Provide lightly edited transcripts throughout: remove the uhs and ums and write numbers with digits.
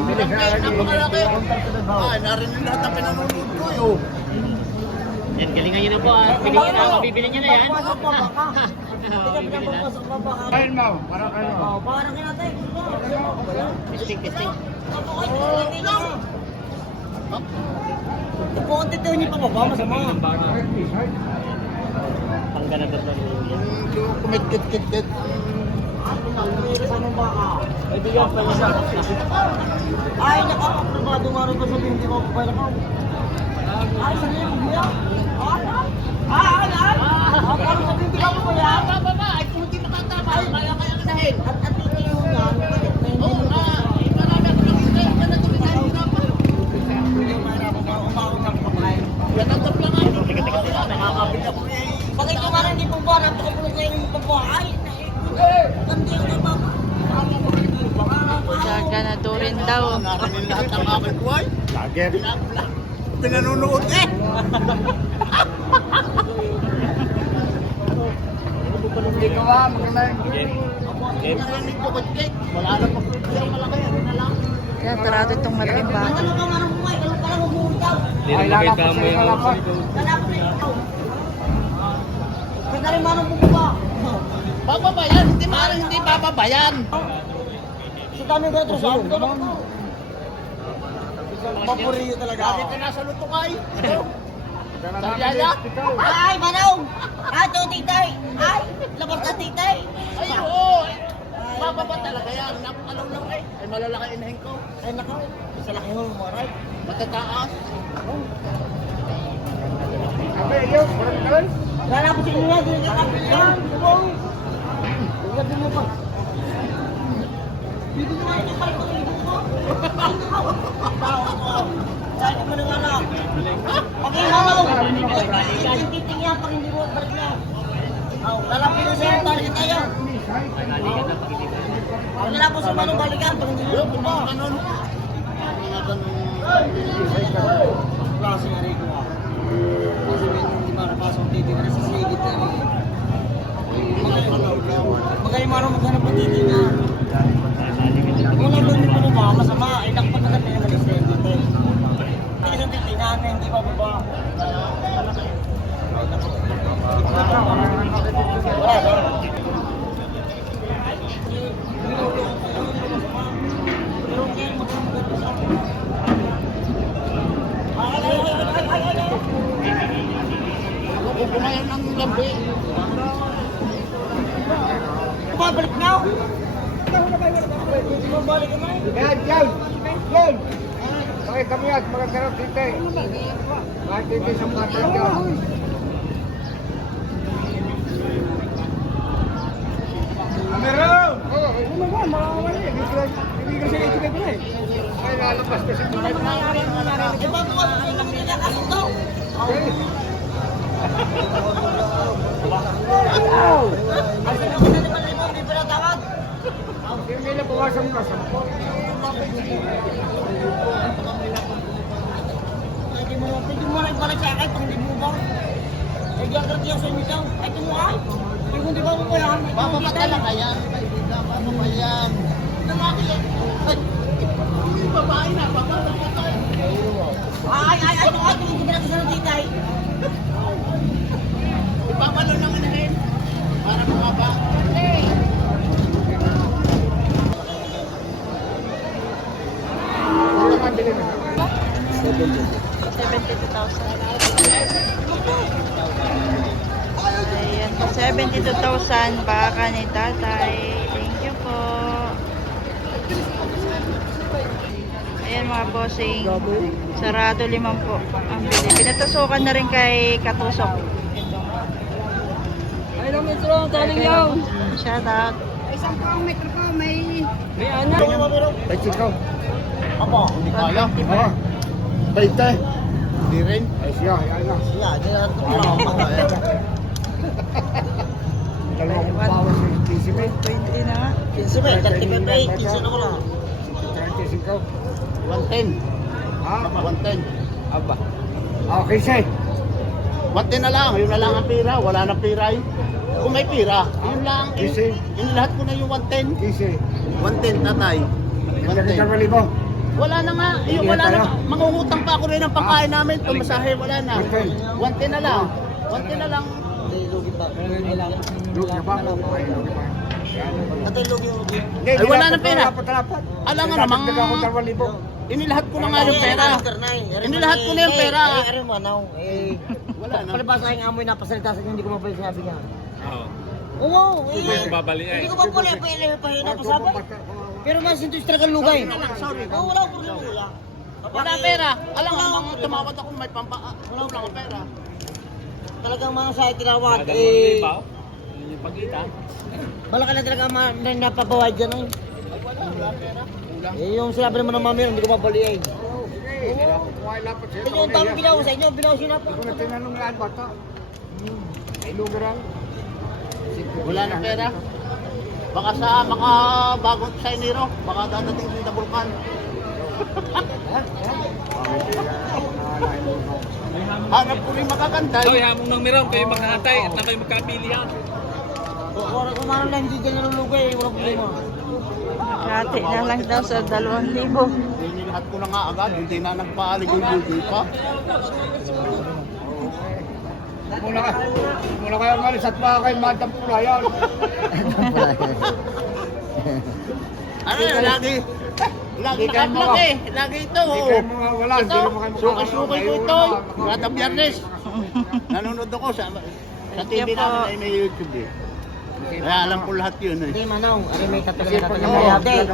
Napakalaki. Narinig lahat ng pinanonood ko yun. Yan, galingan nyo na po. Pinigyan na, mabibili nyo na yan. Kain mo, para kayo. Parang kinatay. Testing. Kung tito niyo pa ba, masama. Ang ganador na rin yan. Kumit-kit-kit-kit. Sanong baka. Kaibigan pa niya. Ay, nakapaprovado nga rin ko sa hindi ko pa na. Ay, saan yung buya? Parang sa hindi ko pa yan. Baba, ay kung hindi makatama, kaya kaya kanahin. At ito yung nga, Oo nga, marami ako nakita yung ganador na hirapan. Ganador lang ay. Nakakabili ako eh. bakit ko nga hindi po ba, napakapulog na yung pagbuhay? Hindi ko ba? Ganadurin daw. Narinig lahat ng aking buhay. Lager. Pinanonood eh. Hindi ka ba? Magandang. Narinig ko kit-kit. Wala na pa kit-kit. Malaki. Ano na lang. Yan, tarado itong malaking baka. Ano ka nga ng buhay? Ano ka lang humuhutaw? Ay, lalapos mo yung lalapos. Lalapos na ikaw. Kaya rin manong bumaba. Bababayan. Hindi bababayan. Sa dami ko ito, sabi ko lang ito. Papuriyo talaga. Dati ka nasa lutungay. Saryaya. Ay, manong! Ay, ito, titay! Ay, labas na titay! Ay, oo. Bababa talaga yan. Napakalaw lang eh. Ay, malalaki inahin ko. Ay, nako, sa laki mo, maray. Matataas. Lalapos sa inyo yan, hindi ka kapil yan. Subong! Huwag din mo pa. Dito mo rin yung palit ng ibig mo. Saan mo nang anak? Okay, manong! Yung titing yan, pag hindi mo balik na. Lalapos na sa'yo, target tayo. Lalapos sa manong balikan, pag hindi mo Yung mga ganun. Mga ganun. klase nga rin ko ah. Kasi hindi marapasok titi na sa sigit na rin. Magaling marang maghanap ng titi na. Kung nandun din mo ba, masama, ay nakapag na natin naman yung titi. Hindi isang titi na hindi pa baba. Kung kumayan ng lambi. Balik na! Balik na! Yan! Okay, kami at magkakarap dito eh. Mga titi sa mga tanda. Meron! Oo, ano naman, makakawala eh. Hindi kasi itigay ko na eh. Ay, lalabas kasi. Iba ko kasi lang nilakasundo! Ay, sino ko na naman rin mo, hindi pa natawag. Yung nila buwasan mo sa Pwede mo rin pala sa akin pag hindi mo ba? Ay, gagawin yan sa inyo daw. Ay, tumuhay. Ay, kung di ba mo pa yan? Bababa talaga yan. Ano ba yan? Lalaki yan. Ay, babae na. Bababa ka tayo. Ay, hindi ba natin sa titay? Ipapalo lang inahin. Para mababa. Ano naman bilhin mo? 72,000 baka ni tatay. Thank you po. Ayan mga bossing. Sarado 5 po ang bili. Pinatusukan na rin kay Katusok. Ay, lang ito, daling yaw. Shout out. Ay, chikaw. Apo, hindi kaya. Oo. 20. Hindi rin. Ay, siya. Yan na. Yeah, di na ito. Dalawang bawas yung 15 eh. 20 na nga. 15 ba? 35 ba? 15 na ko lang. 35. 110. Ha? 110. Aba. Okay, say. 110 na lang. Yun na lang ang pira. Wala nang pira yun. Kung may pira, yun lang. Easy. Yun lahat ko na yung 110. Easy. 110 tatay. Ganito 110. ka mali mo. Wala na nga. Yung wala na. Mangungutang pa ako rin ng pangkain namin. Pumasahe, wala na. 110 na lang. 110 na lang. Lugi pa. Lugi pa. Ay, lugi pa. Patay lugi. Ay, wala na pera. Dapat. Alam nga namang Dagdag ako 2,000. inilahat ko na nga yung pera. Inilahat ko na yung pera. Ano manaw? Wala na. Palibasa yung amoy napasalita sa inyo, hindi ko mabalik sinabi niya. Oo. Oo, Hindi ko babali ay. Hindi ko mabalik, pahina pa sabi. Pero mas ito talaga lugay. Sorry. Oo, wala akong problema, wala. Wala pera. Alam nga namang tumawad ako may pampa. Wala lang ang pera. Talagang mga sa tinawad, Dalawang libaw. Yung pagkita. malaki na talaga na napapawad dyan eh. Wala pera. Kulang. Yung sinabi naman ng mami, hindi ko mabaliin. Sige, kumain lapat siya. Ito yung tamang binaw sa inyo, binaw siya na po. Hindi ko na tinanong lahat bata. Ay, lugarang. Wala na pera. Baka sa makabagong sa Enero, baka dadating din na bulkan. Hanap ko rin makakantay. Hoy, hamong ng mirang kayo makahatay at na kayo magkapilihan. Kung kumano lang, hindi dyan nalulugay, walang problema. Hati na lang daw sa 2,000. Inilahat ko na nga agad, hindi na nagpaaligay-ligay pa. Mula kayo malis at baka kayo matang pula yan. Ano yun, lagi Di kayo nakablog mga- eh. Lagi ito. Hindi kayo mga wala, hindi Ito, naman kayo suki-suki ko ito. makakaya. Kada biyernes. Nanonood ako sa TV you po. namin ay may YouTube eh. Kaya alam ko lahat yun eh. Hindi, Manong. Ari may tatagal na tatagal Oo, tayo.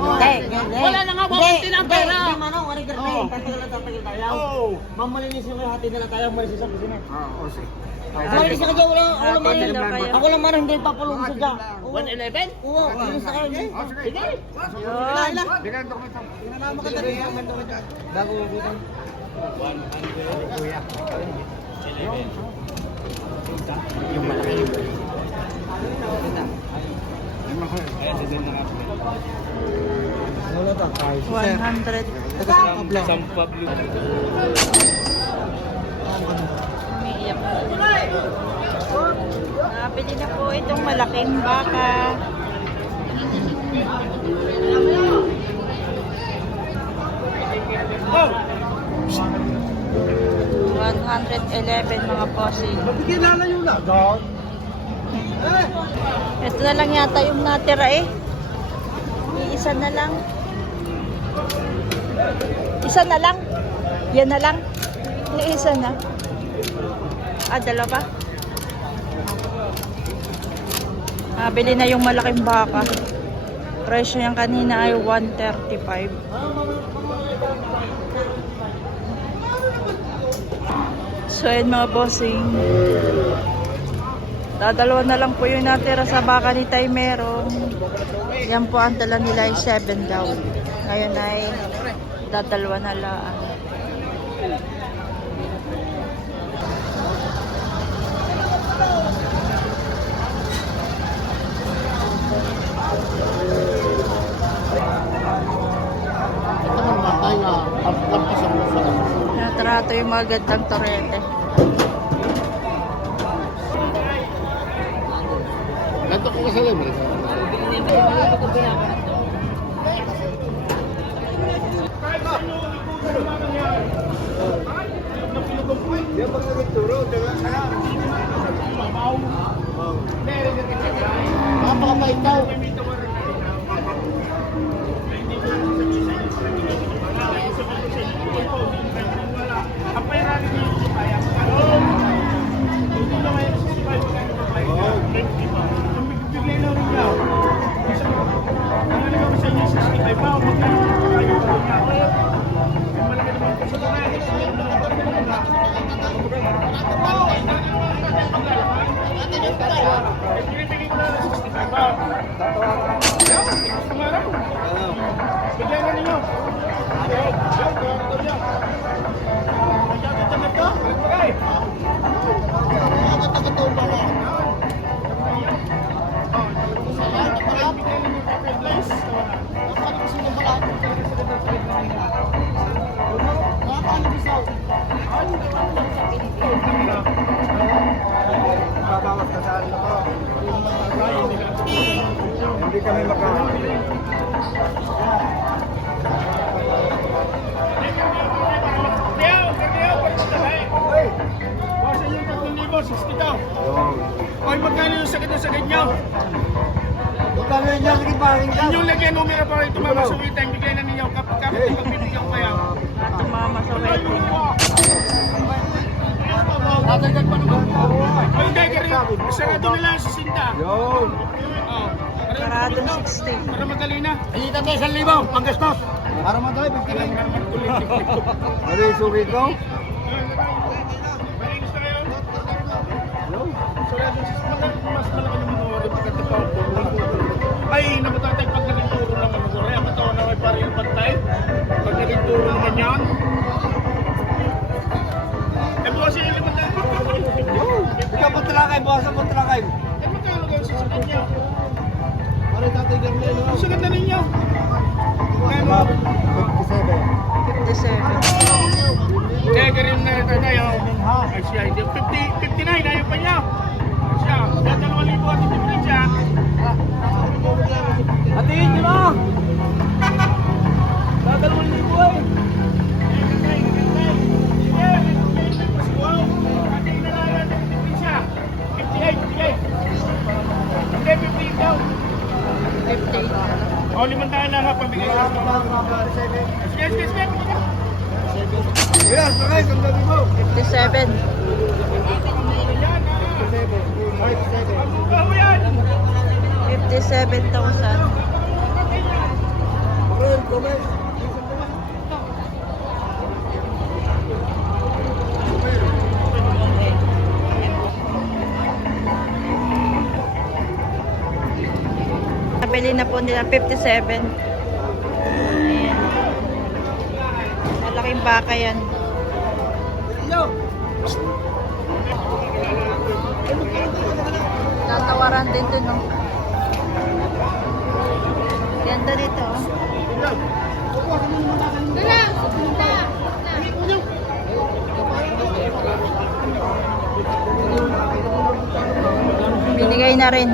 wala na nga, wapunti na ang pera. Hindi, Manong. Ari garne. Oo. Tatagal na tatagal tayo. Oo. Mamalinis yung hati na lang tayo. Malinis sa kusina. Oo, sige. Malinis ka dyan. Wala man. Hati daw kayo. Ako lang man hindi papulong sa dyan. 111? Oo, malinis na kayo dyan. Oh, sige. Sige. Yun. Bigyan ang dokumento. Bago ubutan. Kuya. Yung malaki yung Yung mga- Wala ba? 100. San Pablo. Umiiyak na. Nabili na po itong malaking baka. $111 mga bossing. Ito na lang yata yung natira eh. Iisa na lang. Isa na lang. Yan na lang. Yung isa na. Dalawa. Bili na yung malaking baka. Presyo yung kanina ay 135. So ayun mga bossing. Dadalawa na lang po yung natira sa baka ni Tay Merong. Yan po ang dala nila ay 7 daw. Ngayon ay dadalawa na lang. Ito naman matay na pagkapisan mo sa Natrato yung mga gandang torete. Ganto ko sa libre. Baka ikaw. Babawas ka sa ano ko. Hindi kami maka... mo, 60 daw. Oy, magkano yung sakit na sakit nyo? Magkano yun yan? Sige, paring ka. Inyong lagyan numero para ito mamasuwitan. Bigay na ninyo. Kapag magbibigyan ko kaya. Tumama sa waiting. Tatagdag pa naman. Ay, hindi, ganun. Sarado na lang sa sinta. Yun. Oh. Karadong 60. Para madali na. Ayita tayo 1,000. Panggastos. Para madali, pagkilang. Para madali. Ano yung suki ko? May gusto kayo? Sarado sa mas malaki naman ako. Pagkatipaw ko. Ay, nabutatay pag naging turo naman ako. Kaya matawa na may parang pantay. Pag naging turo naman yan. Eh, bukas yung iliman na. Ikaw puntalakay, bukas ang puntalakay. Eh, magkano kayo sa sakit niyo? Para tatay Garnel, no? Ang sakit na ninyo. Kaya mo. 57. Kaya ganun na tatay. Ay siya, 59, ayaw pa niya. Siya, dahil 2,000 at ito siya. Hatiin nyo na! Dadalawin niyo po eh. Oh, 5 tayo na nga pabigay ko. Yes, yes, yes. Yes, okay, sandali mo. 57. Ang buka mo yan. 57,000. Ren, comment. Nabili na po nila 57. Ayan. Malaking baka yan. Tatawaran din dun, no? Ganda dito, oh. Binigay na rin.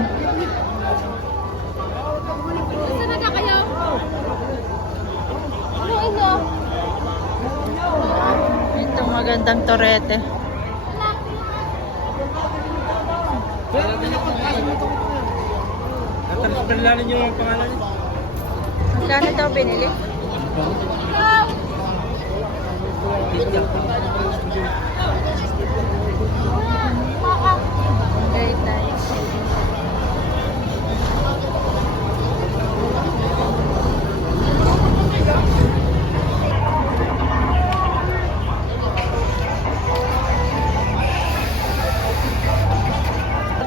Itong magandang torete. Transferlanin niyo ang pangalan niyo. Magkano daw binili? Very nice.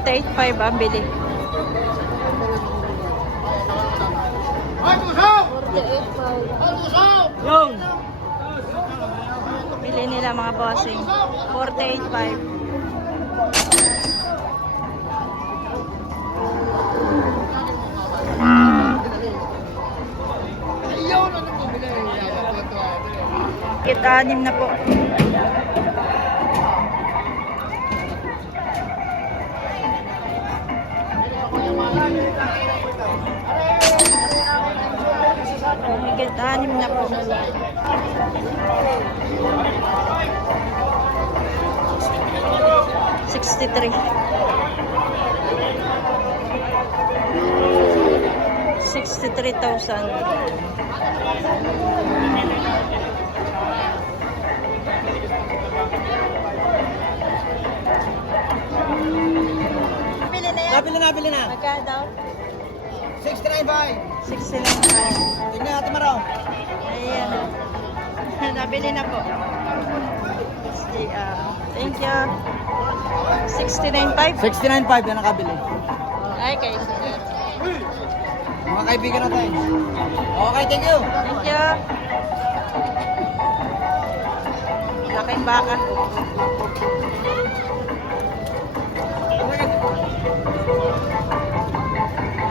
$8.5 ang bili. Ay, tusaw! 48.5. Ay, tusaw! Yung! Bili nila mga bossing. 48.5. Ayaw na nung bumili. Kita-anim na po. Kita-anim na po. $63,000. Nabili na yan? Nabili na. Magkano daw? 695. 69.5. Tingnan natin maraw. Ayan. Nabili na po. Thank you. 69.5. 695 yan nakabili. Okay. Mga kaibigan natin. Okay, thank you. Thank you. Laking baka.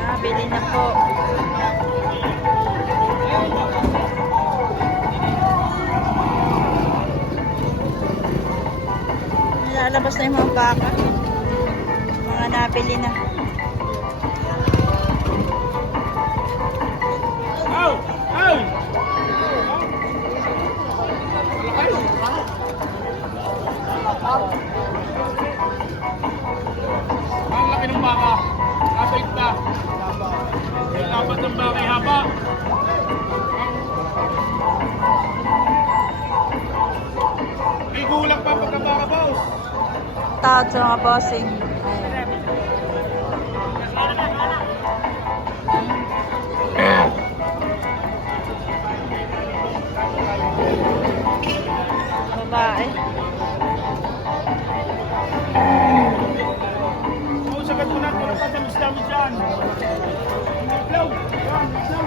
Nabili na po. Nilalabas na yung mga baka. Mga nabili na. Ay! Ay! lahat sa mga bossing. Babae. Oo, sagat mo natin ang patamis namin dyan. Iklaw. Yan, iklaw.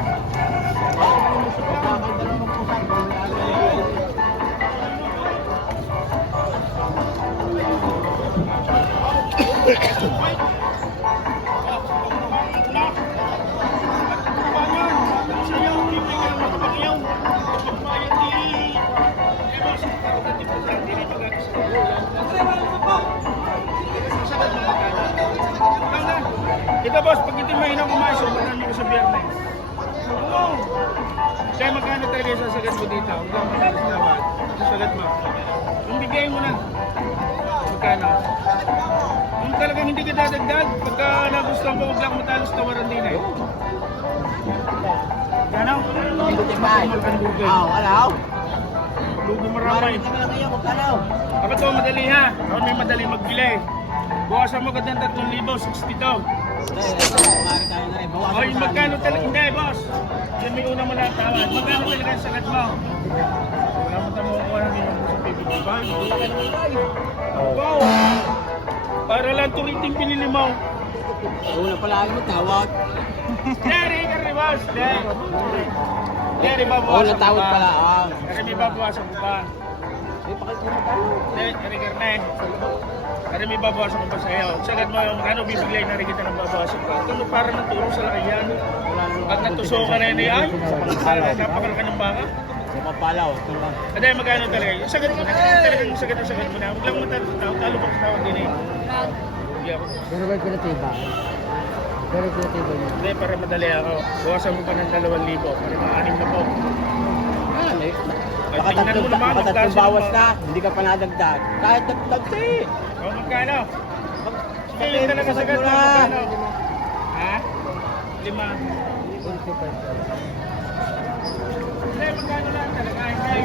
Ito boss, pag hindi mahinang kumain, subukan mo ko sa biyernes. Oo. Kaya magkano talaga yung sasagat mo dito? Huwag lang matalas na ba? Sasagat mo. Yung bigay mo na. Magkano? Yung talagang hindi ka dadagdag, pagka nagustuhan mo, huwag lang matalas na waran din eh. Ano? Alaw. Lugo marami. Magkano? Ako to, madali ha. Ako may madali magbili. Bawasan mo gandang 3,000, 60 daw. O, yung magkano talaga? Hindi, boss. Yan may una mo na tawad. Magkano talaga ang sagat mo? Wala mo tamo ko na nila sa PPP. Wow! Para lang turiting pinili mo. Una pala mo tawag. Dari ka rin, boss. Dari, babawasan mo tawag pa. pala. Kasi may babawasan mo pa. Hindi, dari ka rin. Kasi may babawasan ko pa sa'yo. Sagad mo yung ano, bibigay na rin kita ng babawasan ko. Ito para natulong sa laki yan. At natusukan na yun ay, napakalaki ng baka. Sa papalaw. Hindi, magkano talaga. Yung sagad mo na, talagang yung sagad mo na. Huwag lang mo talo pa sa tawag din eh. Hindi ako. Pero ba pinatiba? Pero pinatiba niya. Hindi, para madali ako. Bawasan mo pa ng 2,000. Para mga 6 na po. Ay, tingnan mo naman, Makatatlong magtaas bawas yung na. Hindi ka pa nadagdag. Kahit dagdag eh. O, magkano? Sige, yung talaga sagad mo, magkano? Ha? 5. Hindi, magkano lang talaga? Hindi.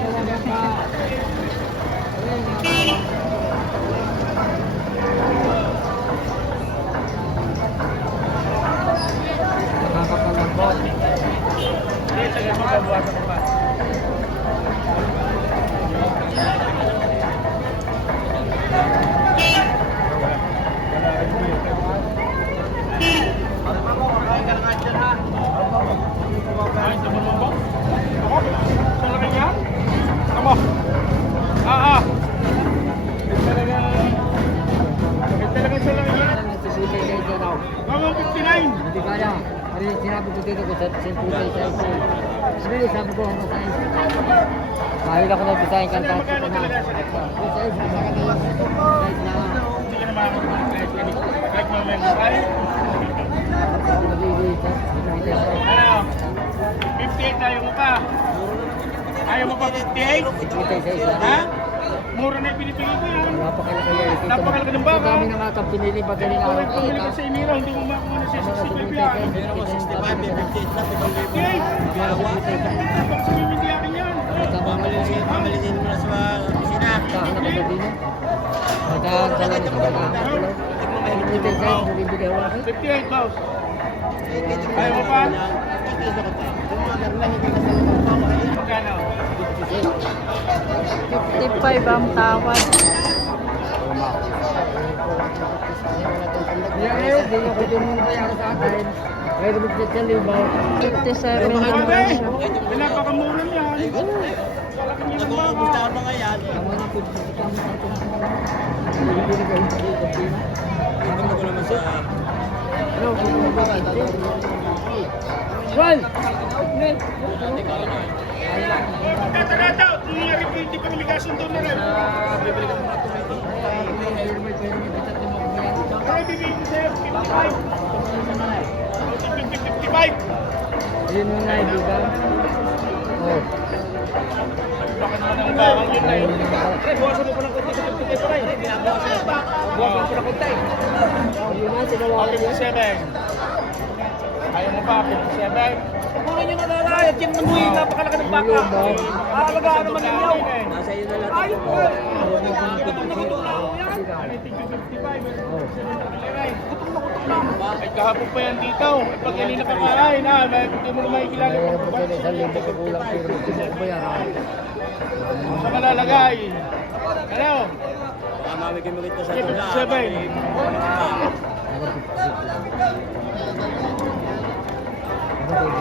Hindi, sagad mo, babawasan ko pa. Ay, naman mo ba? Ako? Sa laki yan? Ako? Talaga sa laki yan? Mamang 59! Hindi kaya. Ari sinabi ko dito ko sa Sentry sa ito. Sabi sabi ko ano kayo. Mahal ako na design kan Magkano talaga sa laki? Hindi ka na makakapag-flight. Kahit mamaya na tayo. Ano? 58 tayo mo pa. Ayaw mo pa 58? Ha? Mura na yung pinipili ko yan. Napakalaki ng baka. Kami na nga pinili magaling Kung araw pumili ka sa Emira, hindi mo makuha na sa 65 yan. 58! Bakit sumimindi akin yan? Pamalitin mo na sa opisina. Kahanap ka din. Magkahan sa lang sa mga. 58, boss. Ayaw mo pa? Magkano? 55 ang tawad. Ngayon, hindi ako din muna bayaran sa akin. Ngayon, magsisalib ba? 57 ang Grabe! presyo. Pinapakamura niyan. Wala kami ng baka. Tama na po. Hindi na kayo dito. Tama ko naman sa... Ano? Ron! Tatanata, hindi pa kami kasundo na rin. Bibili ka mga tomato. Kaya bibigyan ko sa'yo, 55. 55. Yun yung naibigan. Oh. Baka naman ang bakang yun na yun. Buwasan mo pa ng konti sa 55 pa rin. Buwasan mo pa ng konti. Yun na, sinawalan niya. 57. Ayaw mo pa, 57. Kunin nyo na lalayat yan ng buhay, napakalaki ng baka. Aalagaan naman ninyo. Nasa iyo na lahat. Ayaw mo! Ayaw mo! Ay, tigil 55. Ay, kahapon pa yan dito. Ay, pag kanina ka kakain, ha? Hindi mo na makikilala yung sa malalagay. Ano? Mamamigay mo rito sa 57.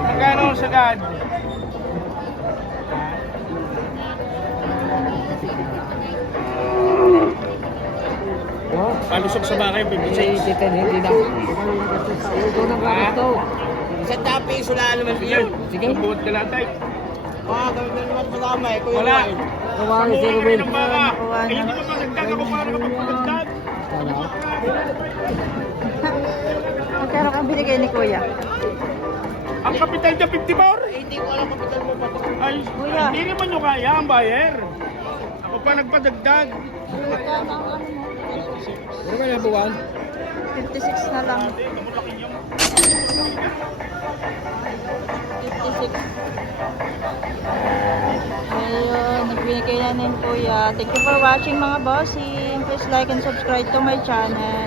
Magkano ang sagad? Palusok sa bakay, 56. Hindi na. Ito nang gusto. Isang tapi, sula naman yun. Sige. Buot ka lang tayo. Gawin na naman malama eh. Kuya Wala. Roy. Kumari si Kamuha ka Ruben. rin ng baka. Kuha Ay, na. hindi mo magagdag ako para kapag magagdag. Magkano ang binigay ni Kuya? Ang kapital niya 54. Hindi ko alam kapital mo pa. Ay, Kuya. hindi naman nyo kaya ang buyer. Ako pa nagpadagdag. Ano ba yung buwan? 56 na lang. Ate, kamulaki yung 56. Ayun, nagbinigay na ni Kuya. Thank you for watching mga bossing. Please like and subscribe to my channel.